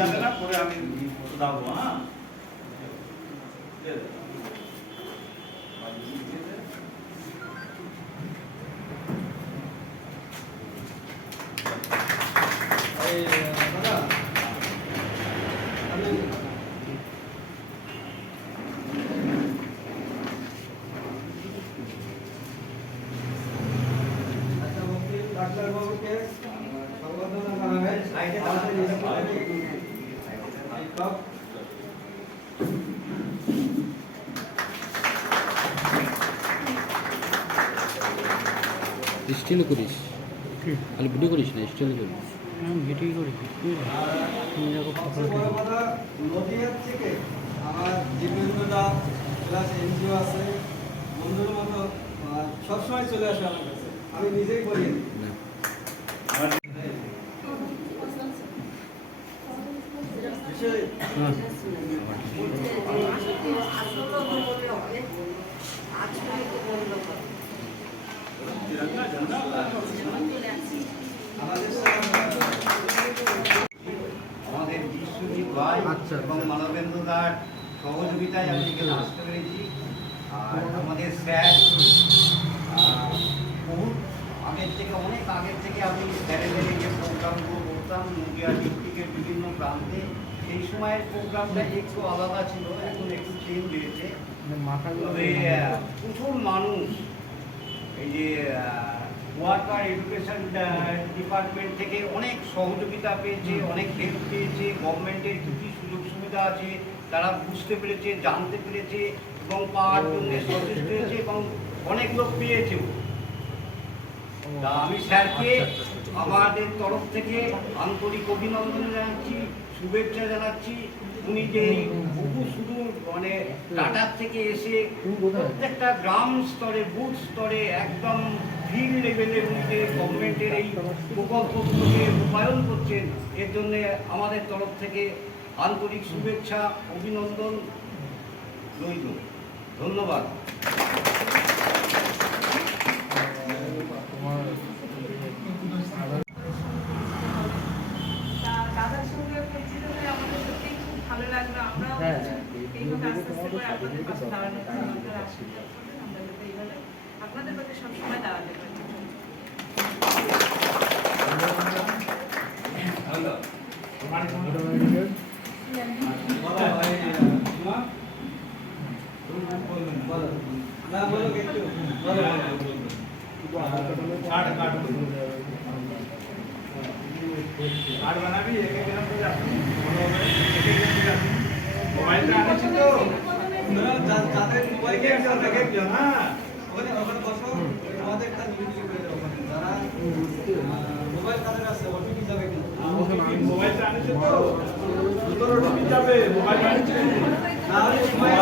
যাবে না, পরে আমি দাও। হ্যাঁ ডাক্তারবাবুকে সংবর্ধনা জানাবেন। স্টিল করিস খালি ভিডিও করিস না, স্টিল করিস। ভিডিও করি নদীয়ার থেকে আমার জীবনটা প্লাস এনজিও আছে, বন্ধুর মতো সবসময় চলে আসে আমার কাছে, আমি নিজেই বলি আমাদের বিশ্বজিৎ ভাই এবং মানবেন্দ্রদার সহযোগিতায় আমি এখানে আসতে পেরেছি। আর আমাদের স্যার বহু আগের থেকে, অনেক আগের থেকে আমি স্যারের যে প্রোগ্রামগুলো করতাম নদিয়া ডিস্ট্রিক্টের বিভিন্ন প্রান্তে, সেই সময়ের প্রোগ্রামটা একটু আলাদা ছিল, এখন একটু চেঞ্জ হয়েছে। তবে প্রচুর মানুষ এই যে ওয়াটার এডুকেশন ডিপার্টমেন্ট থেকে অনেক সহযোগিতা পেয়েছে, অনেক হেল্প পেয়েছে, গভর্নমেন্টের কী কী সুযোগ সুবিধা আছে তারা বুঝতে পেরেছে, জানতে পেরেছে এবং পাওয়ার জন্য সচেষ্ট হয়েছে এবং অনেক লোক পেয়েছেও। তা আমি স্যারকে আমাদের তরফ থেকে আন্তরিক অভিনন্দন জানাচ্ছি, শুভেচ্ছা জানাচ্ছি। উনি যে বহু সুদূর মানে টাটার থেকে এসে প্রত্যেকটা গ্রাম স্তরে, বুথ স্তরে, একদম ফিল্ড লেভেলে উনি যে গভর্নমেন্টের এই প্রকল্পগুলোকে রূপায়ণ করছেন, এর জন্য আমাদের তরফ থেকে আন্তরিক শুভেচ্ছা, অভিনন্দন রইল। ধন্যবাদ। দাদার সঙ্গে পরিচিত হয়ে আমাদের সত্যিই খুব ভালো লাগলো। আমরাও এইভাবে আস্তে আস্তে করে আপনাদের পাশে দাঁড়ানোর জন্য আপনারা আশীর্বাদ করবেন, আমরা যাতে এইভাবে আপনাদের পাশে সবসময় দাঁড়াতে পারি। कार्ड बनाबी एक एक जन করে আপনি মোবাইলটা আনেছি তো যাদের মোবাইল এক এক জন। হ্যাঁ ওখানে ওখানে বসো, আমাদের একটা মিটিং করে দাও। যারা মোবাইল তাদের আছে ওটিপি যাবে কিন্তু মোবাইলটা আনেছি তো দুটো ওটিপি যাবে, মোবাইল আনেছি না হলে মোবাইল